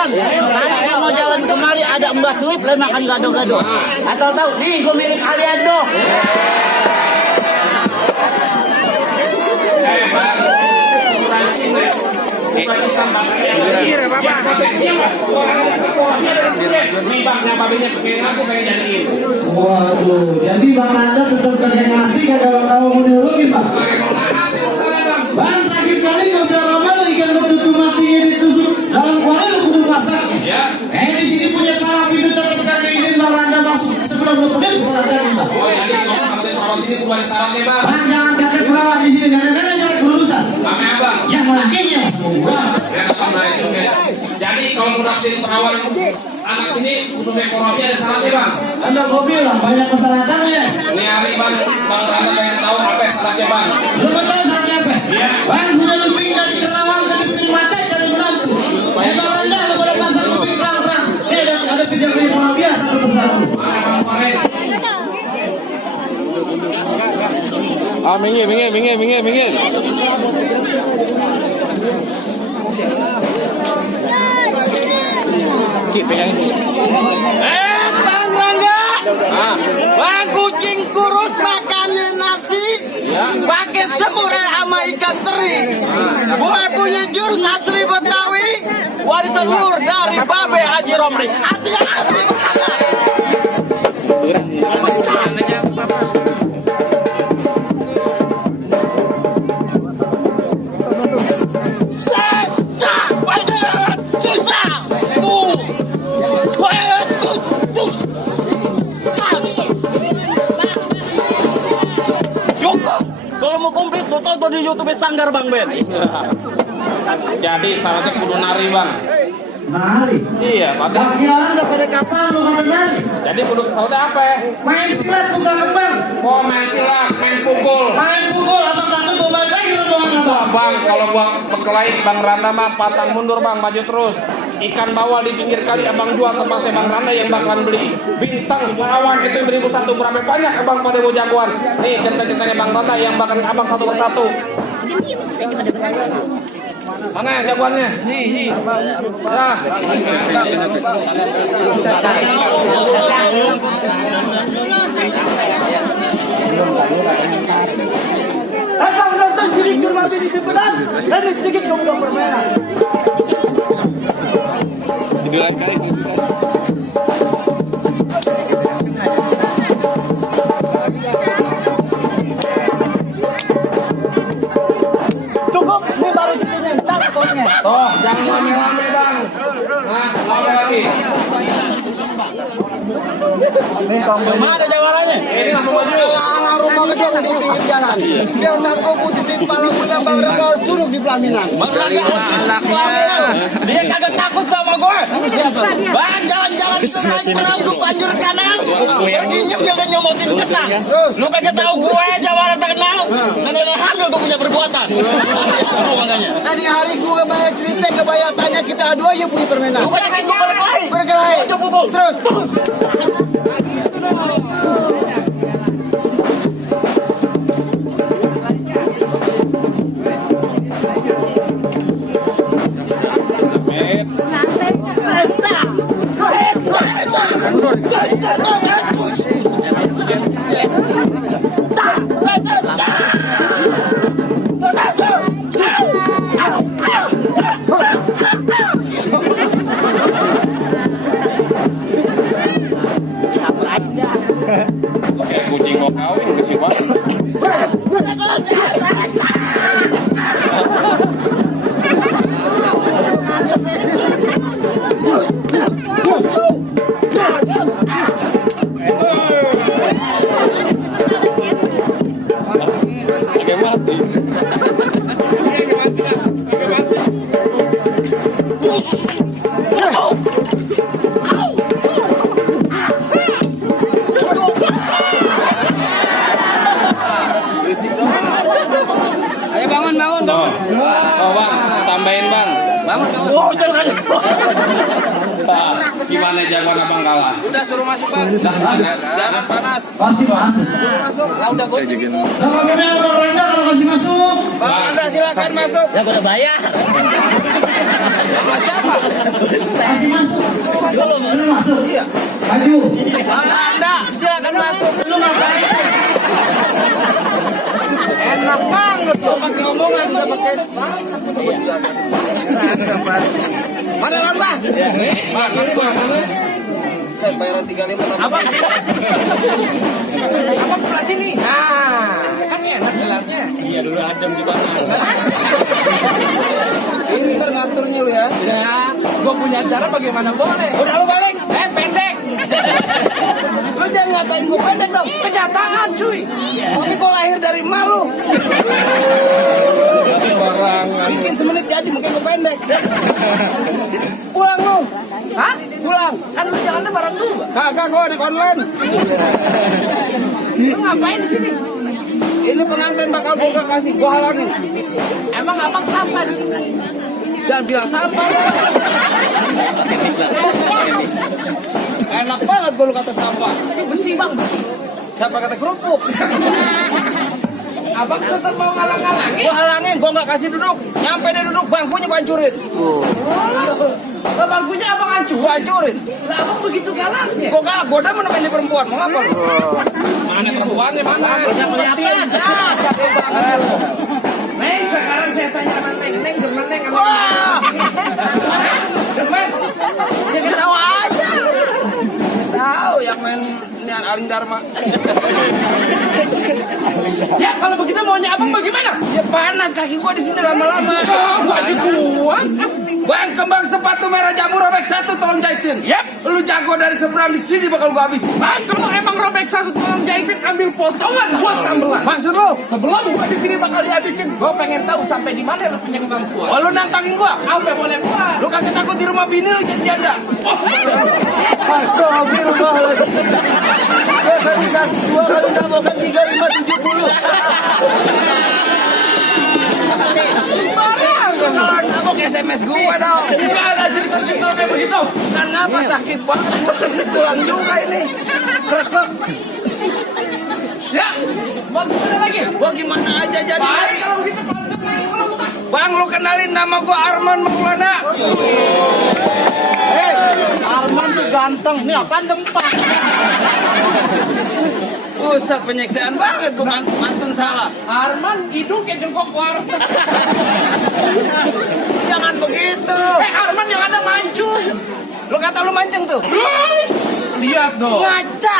Bang. Tadi mau jalan kemari ada Mbak Surip lagi makan gado-gado. Asal tahu, nih gue mirip Aliando. Waduh, jadi Bang Anda tetap kakek ngasih kagak bakal mau nurunin Bang. Bang, terakhir kali gak udah lama lo ikan betutu matinya ditusuk dalam kuali lo kudu masak. Di sini punya para pintu tetap kakek izin Bang Anda masuk sebelum lo pedih salatnya Bang. Oh jadi kalau sini tuh ada syaratnya Bang. Bang, jangan kakek perawat di sini, kadang-kadang jangan berurusan. Bang Bang. Yang lakinya Jadi kalau mau naktir perawat anak sini khususnya ekonomi ada syaratnya Bang. Anda kok bilang banyak persyaratannya. Ini hari Bang Randa pengen tahu apa syaratnya Bang. Lu mau tahu syaratnya apa? Bang, sudah lebih dari Kerawang, dari Primata, dari Menantu. Bang Anda lu boleh pasang lebih terang-terang. Ada pinjam ekonomi satu persatu. Minggir. Bang Rangga, Bang kucing kurus makannya nasi, pakai semur sama ikan teri. Gue punya jurus asli Betawi, warisan luhur dari Babe Haji Romli. Hati-hati. Kalau mau komplit, lo tonton di YouTube Sanggar Bang Ben. Jadi syaratnya kudu nari Bang. Nari. Iya, padahal. Bagi orang udah pada kapan lu pada nari? Jadi kudu syaratnya apa? Main silat buka kembang. Oh main silat, main pukul. Main pukul, abang takut mau balik lagi lu doang abang. Bang, kalau gua berkelahi Bang Randa mah pantang mundur Bang, maju terus. Ikan bawal di pinggir kali abang jual ke pasar Bang Randa yang bakalan beli. Bintang sawan itu 1001 berapa banyak abang pada mau jagoan. Nih cerita-ceritanya Bang Randa yang bakalan abang satu persatu. Mana jagoannya? Nih. Nah. Abang nonton sedikit mati di sebelah, dan sedikit kamu bang permainan. Tiduran kali. Cukup, ini baru gitunya, ntar pokoknya. Oh, jangan rame-rame Bang. Nah, apa lagi? Mana jawabannya? Ini langsung maju. Rumah gedung di pinggir jalan. Biar takut putih di Palang Pinang, Bang Rangga harus duduk di pelaminan. Bang Rangga, dia kagak takut sama gue. Bang, jalan-jalan di sungai perang gue banjir kanan. Perginya dia nyomotin ketang. Lu kagak tahu gue jawara terkenal. Nenek hamil gue punya perbuatan. Tadi hari gue banyak cerita kebayatannya kita adu aja punya permainan. Gue pengen gue berkelahi. Terus. Kayak kucing mau kawin ke si Bang. Agak mati. Ayo bangun. Oh Bang, tambahin Bang. Oh, jangan. Gimana jagoan abang kalah? Udah suruh masuk Bang. Siapa panas? Pasti masuk. Lah udah gue. Nama gimana Bang Rangga kalau kasih masuk? Bang Anda silakan masuk. Ya udah bayar. Siapa? Mana lawan gua? Bagus gua. Saya bayaran 35. Abang. Abang sebelah sini. Nah, kan enak gelarnya. Iya dulu adem di panas. Pinter ngaturnya lu ya. Ya, gua punya cara bagaimana boleh. Udah lu balik. Pendek. Lu jangan ngatain gua pendek dong. Kenyataan cuy. Tapi gua lahir dari malu. Bikin semenit jadi mungkin gua pendek. Pulang lu. Hah? Pulang. Kan lu jalannya bareng gua. Kagak gua naik online. Lu ngapain di sini? Ini pengantin bakal gua kasih, gua halangin. Emang abang sampah di sini? Jangan bilang sampah lu. Enak banget gua lu kata sampah. Besi bang, besi. Siapa kata kerupuk? Abang tetap mau ngalang-ngalangin? Gua halangin, gua nggak kasih duduk. Nyampe dia duduk, bangkunya gua hancurin. Bangkunya abang hancur? Gua hancurin. Lah abang begitu galaknya? Gua galak, gua udah menemuin di perempuan, mau ngapa lu? Mana perempuannya, mana? Banyak kelihatan. Ah, capek banget lu. Neng, sekarang saya tanya sama Neng, Neng demen Neng sama demen? Dia ketawa aja. Tahu yang main ini Aling Dharma. Ya kalau begitu maunya abang bagaimana? Ya panas kaki gua di sini lama-lama. Gua aja kuat. Bang, kembang sepatu merah jambu robek 1 tolong jahitin. Yap. Lu jago dari seberang di sini bakal gua habis. Bang, kalau emang robek 1 tolong jahitin ambil potongan buat tambelan. Maksud lu? Sebelum gua di sini bakal dihabisin, gua pengen tahu sampai di mana lu punya kemampuan. Oh, lu nantangin gua? Apa boleh buat? Lu kagak takut di rumah bini lu jadi janda? Astagfirullahaladzim. Gua kan bisa 2 kali tambahkan 3570. Kalau nabok SMS gua dong. Enggak ada cerita-cerita kayak begitu. Dan ngapa sakit banget tulang juga ini. Krekek. Ya, mau gimana lagi? Gua gimana aja jadi. Baik kalau begitu pantun lagi. Bang, lu kenalin nama gua Arman Maulana. Arman tuh ganteng. Ini apaan dempak? Pusat penyiksaan banget gua mantun salah. Arman hidung kayak jengkok warteg. Jangan begitu. Arman yang ada mancung. Lu kata lu mancung tuh? Lihat dong. Ngaca.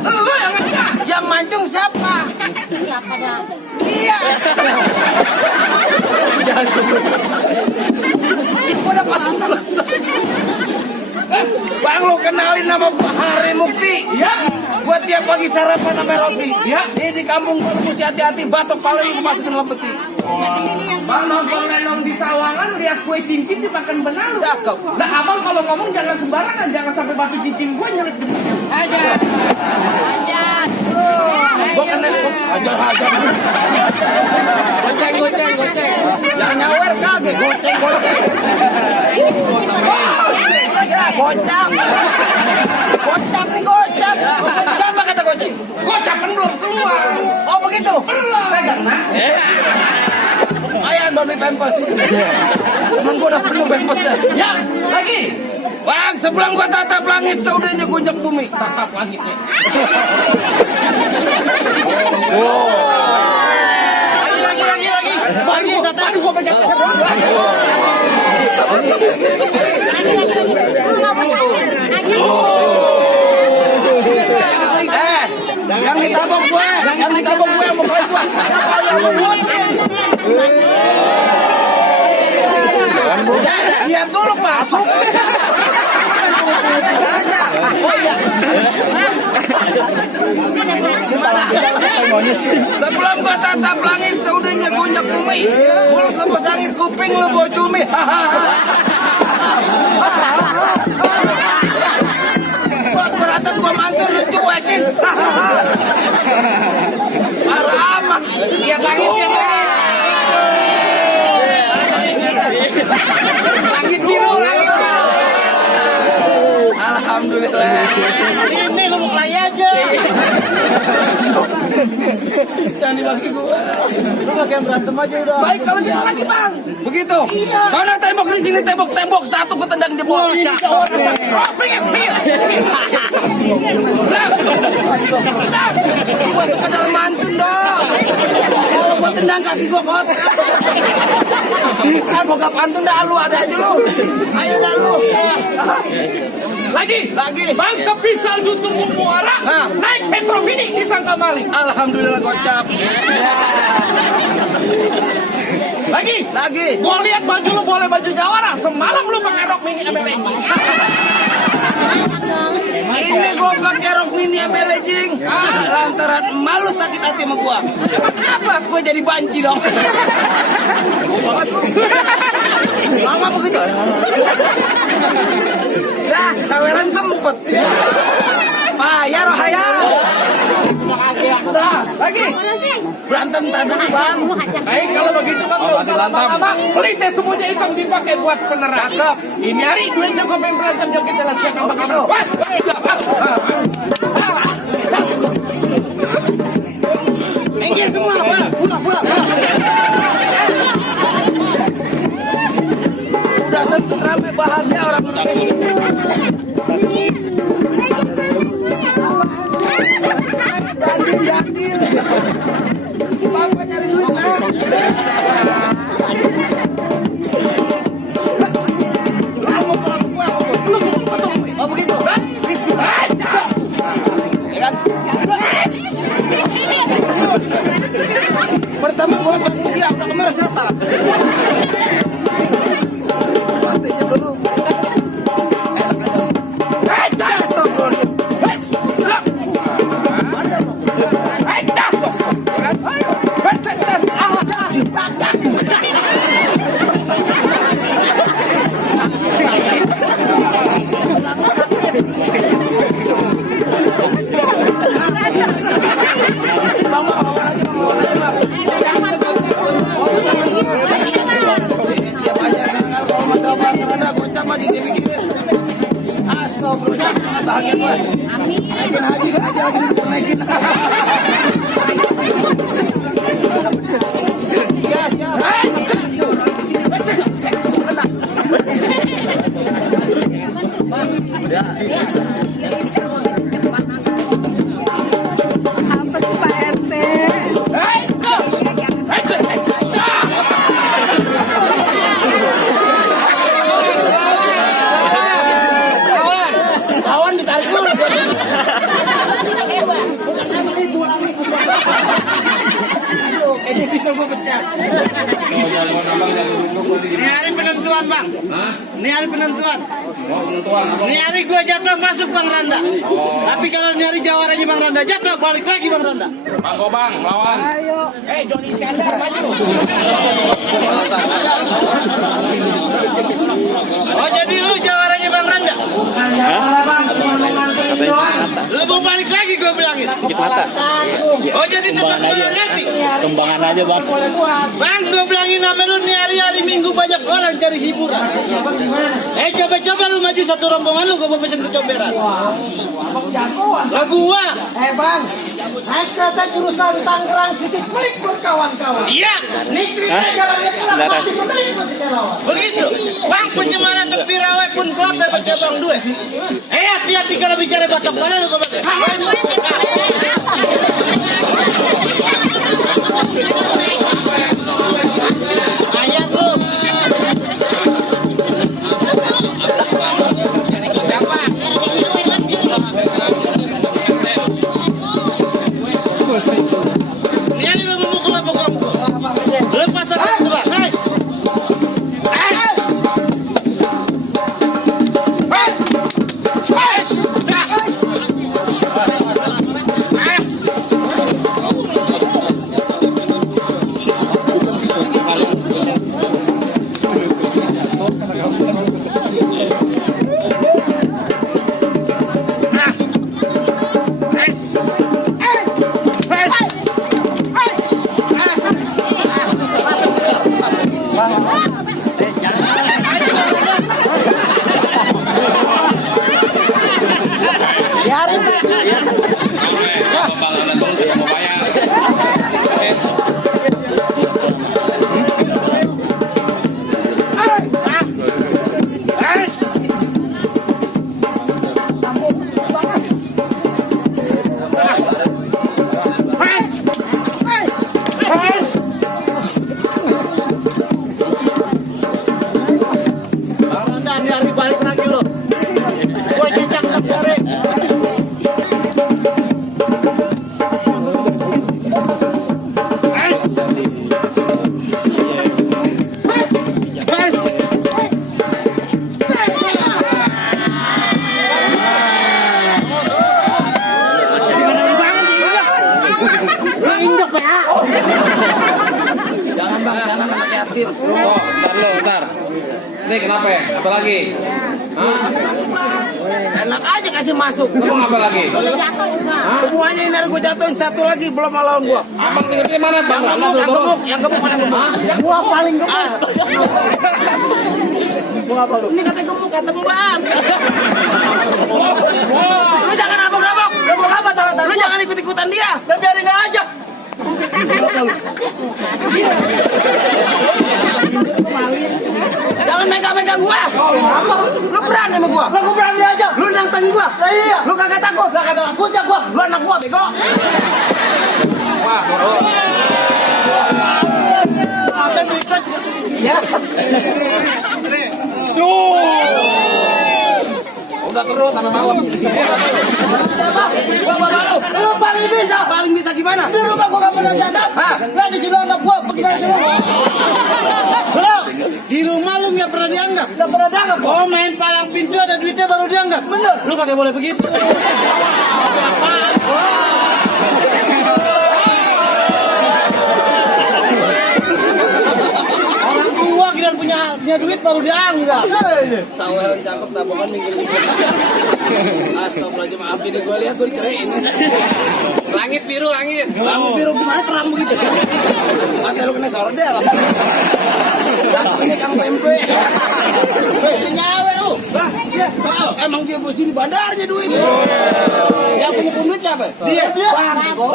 Lu yang ngaca. Yang mancung siapa? Siapa dah? Iya. Gua udah pasang selesai. Bang, lu kenalin nama gua Hari Mukti. Ya. Gua tiap pagi sarapan sama roti. Ya. Ini di kampung gua lu mesti hati-hati, batok pala lu masukin lepeti. Bang, nonton lenong di Sawangan lihat kue cincin dimakan benar. Cakep. Nah, abang kalau ngomong jangan sembarangan, jangan sampai batu cincin gua nyelip di mulut. Aja. Gua kena ajar. Goceng. Jangan nyawer kagak, goceng. Gocap nih. Siapa kata goceng? Gocap kan belum keluar. Oh begitu? Belum. Pegang nak. Ayo beli pampers. Temen gua udah penuh pampersnya. Ya, lagi. Bang, sebelum gua tatap langit, seudahnya gonjak bumi. Tatap langitnya. Lagi tatap. Aduh, gua pecah. Yang ditabok gue yang mau kau buat. Lihat dulu masuk. Sebelum gua tatap langit, seudahnya gonjak bumi. Mulut lu bau sangit, kuping lu bau cumi. Buat beratan gua mantul lu cuekin. Parah amat. Lihat langitnya. Langit biru, langit. Alhamdulillah. Ini lu mulai aja. Jangan dibagi gua. Lu pakai berantem aja udah. Baik kalau gitu lagi bang. Begitu. Iya. Sana tembok di sini tembok satu ku tendang jebol. Gua sekedar mantun dong. Kalau gua tendang kaki gua kot. Gua gak pantun dah lu ada aja lu. Ayo dah lu. Lagi. Bang kepisah Dutur Muara. Naik Metro Mini disangka maling. Alhamdulillah gocap. Lagi. Gua lihat baju lu boleh baju Jawara. Semalam lu pakai rok mini MLE. Ini gua pakai rok mini Amelejing. Lantaran malu sakit hati sama gua. Kenapa? Gua jadi banci dong. Lama begitu. Dah, saweran tempat. Bayar rohaya. Dah, lagi. Berantem tadi bang. Baik, kalau begitu kan nggak usah lama-lama. Beli teh semuanya ikan dipakai buat penerang. Cakep. Ini hari duit jago main berantem jauh kita lihat siapa bakal dapat. Minggir semua, pulang. Udah sempet rame bahagia orang-orang di sini. Dandil. Bapak nyari duit lah. Oh begitu. Bismillah. Ya kan? Pertama gua manusia udah kemarin setan. Pasti aja dulu. Bahagia gue. Amin. Haji aja lagi naikin. Gas ya. Apa sih Pak RT? Lawan ditarik dulu. Aduh, ini bisa gue pecah. Ini hari penentuan bang. Ini hari penentuan. Ini hari gue jatuh masuk Bang Randa. Tapi kalau ini hari jawaranya Bang Randa jatuh balik lagi Bang Randa. Bang Gobang lawan. Joni Iskandar maju. Oh jadi lu jawaranya Bang Randa? Lu mau balik lagi gue bilangin. Oh jadi tetap ngerti. Kembangan aja bang. Bang gue bilangin sama lu nih hari-hari Minggu banyak orang cari hiburan. Coba-coba lu maju satu rombongan lu gue mau pesen kecomberan. Lah gua. Bang, naik kereta jurusan Tangerang sisi klik berkawan-kawan. Iya. Nih cerita jalannya pulang mati berkelik masih kelawan. Begitu. Bang pencemaran tepi rawa pun kelap dapat cabang dua. Hati-hati kalau bicara batok mana lu gue pakai. Ayat lu. Ini lu memukul apa gua mukul? Lepas apa itu bang? nyari balik lagi lo. Gua cecak dari. Jangan bang, sana anak yatim. Oh, ntar. Ini kenapa ya? Apa lagi? Hah? Enak aja kasih masuk. Ngomong apa lagi? Semuanya ini gue jatuhin, satu lagi belum lawan gua. Abang tinggi mana bang? Yang gemuk mana gemuk? Gua paling gemuk. Ini kata gemuk, kata ngebat. Lu jangan nabok-nabok. Gemuk apa tangan? Lu jangan ikut-ikutan dia. Dan biarin aja. Jangan megang-megang gua. Lu berani sama gua? Lu berani aja. Lu nantangin gua? Iya. Lu kagak takut? Lah kata takutnya gua. Lu anak gua bego. Wah, bro. Makan duit kelas. Ya. Udah terus sampai malam. Gua malu. Lu paling bisa. Paling bisa gimana? Di rumah gua gak pernah dianggap. Lah di sini anggap gua bagaimana sih lu? Lu Di rumah lu nggak pernah dianggap. gak pernah dianggap. Oh main palang pintu ada duitnya baru dianggap. Bener. Lu kagak boleh begitu. Orang tua kira punya duit baru dianggap. Saweran cakep tabungan minggir-minggir. Astagfirullahaladzim, maaf ini gue lihat gue dikerain. Langit biru, langit. Langit biru gimana terang begitu? Mata lu kena gordel. Jatuhnya kang pempe. Nyawe lu. Emang dia besi di bandarnya duit. Yang punya duit siapa? Dia. Bang, bego.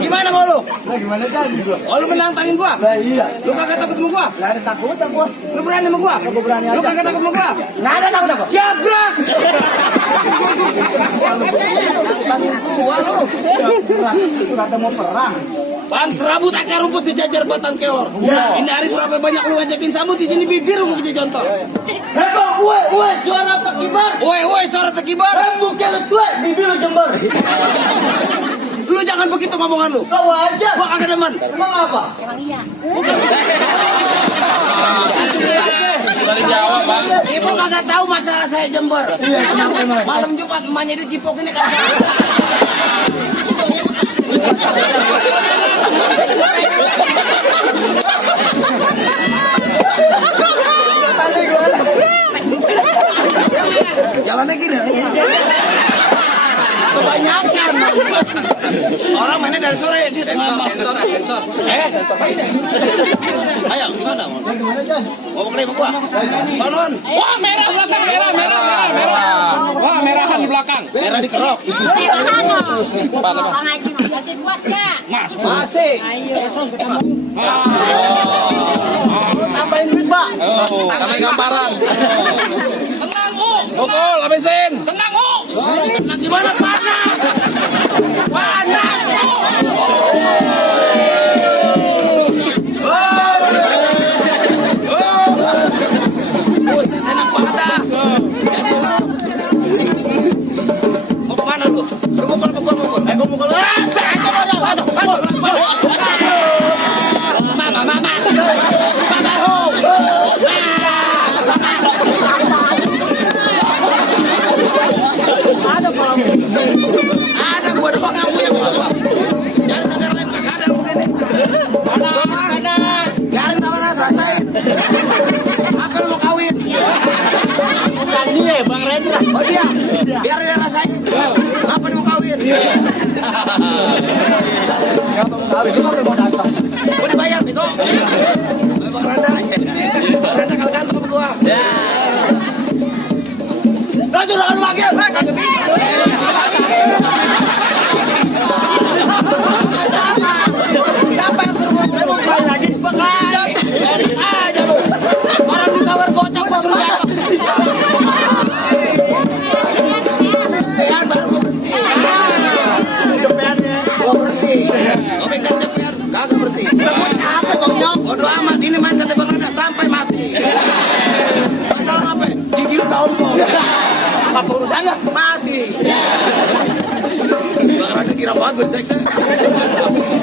Gimana mau lu? Nah gimana jadi gua? Oh lu menantangin gua? Nah iya. Lu kagak takut sama gua? Gak ada takutnya gua. Lu berani sama gua? Gua berani Lu aja. kagak takut sama gua? Gak ada takut apa? Siap gerak. Nantangin gua lu. Itu kata mau perang. Bang, serabut akar rumput sejajar batang kelor. Ya. Ini hari berapa banyak lu ajakin sambut di sini bibir lu mau jadi contoh. Heboh, woi, suara terkibar. Woi, suara terkibar. Rambut kelet gue, bibir lu jember. Lu jangan begitu ngomongan lu. Kau aja. Gua kagak demen. Emang apa? Dari Jawa, bang. Ibu kagak tahu masalah saya Jember. Malam Jumat emaknya di Cipok ini kagak. Jalannya gini. Kebanyakan. Orang mainnya dari sore di tengah malam. Sensor. Ayo gimana? Mau beli sama gua? Sonon. Wah, merah belakang, merah. Wah, merahan di belakang. Merah dikerok. Bang Haji masih kuat gak? Masih. Tambahin duit, Pak. Sampai gamparan. Tenang, U. Pukul, habisin. Tenang, U. Tenang gimana? Panas. Panas, U. Buset, enak banget dah. Jadi lu. Mau kemana lu? Lu mukul apa gua mukul? Gua mukul. Ada gua doang kamu yang apa? Jangan segar lain kagak ada begini. Panas. Garing panas rasain. Apa lu mau kawin? Bukan dia, Bang Rendra. Oh dia. Biar dia rasain. Apa dia mau kawin? Kawin, lu mau datang. Gua dibayar Biko. Bang Randa aja. Bang Randa kalau kantor sama gua. Lanjut jangan lagi. Kagak bisa. Siapa yang suruh gua mau Main lagi. Biarin aja lu. Orang disawar gocap gua suruh jatuh. Pean baru gua berhenti. Gua berhenti. Gua pegang ceper. Kagak berhenti. Apa kau nyok? Bodo amat. Ini main kata Bang Randa sampai mati. Masalah apa? Gigi lu daun kok. Apa urusannya? Mati. Bang Randa kira bagus seksa.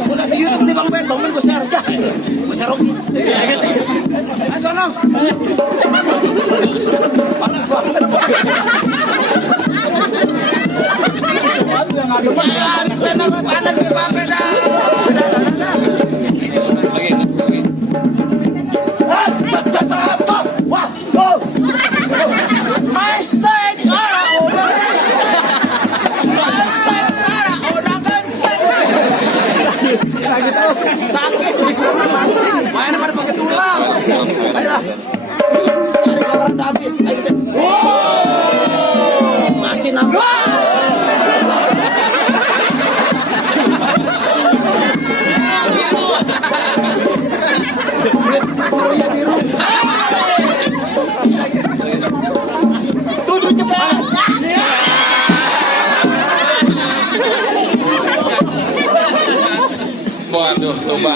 Udah di YouTube nih Bang Ben gue share aja. Gue share lagi. Ayo sono. Panas banget. Panas ke Bapak dah. Wah, oh. Masih orang orang. Sakit. Main pada pakai tulang. Ayo. Cari orang udah habis. Ayo kita. Masih nambah. Tujuh cepet. Waduh, tuh Bang.